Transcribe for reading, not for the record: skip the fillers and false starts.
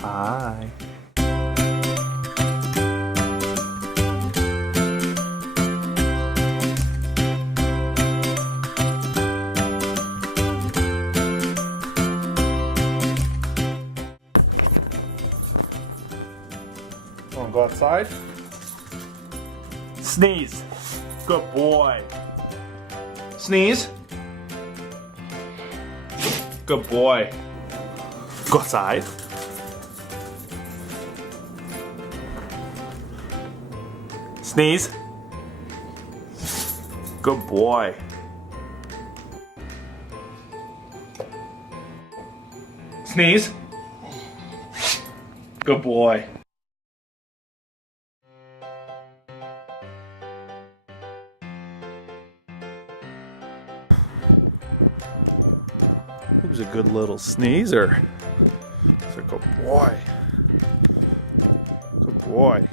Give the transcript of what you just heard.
Hi. Wanna go outside? Sneeze. Good boy. Sneeze. Good boy. Go outside. Sneeze. Good boy. Sneeze. Good boy. Who's a good little sneezer? It's a good boy. Good boy.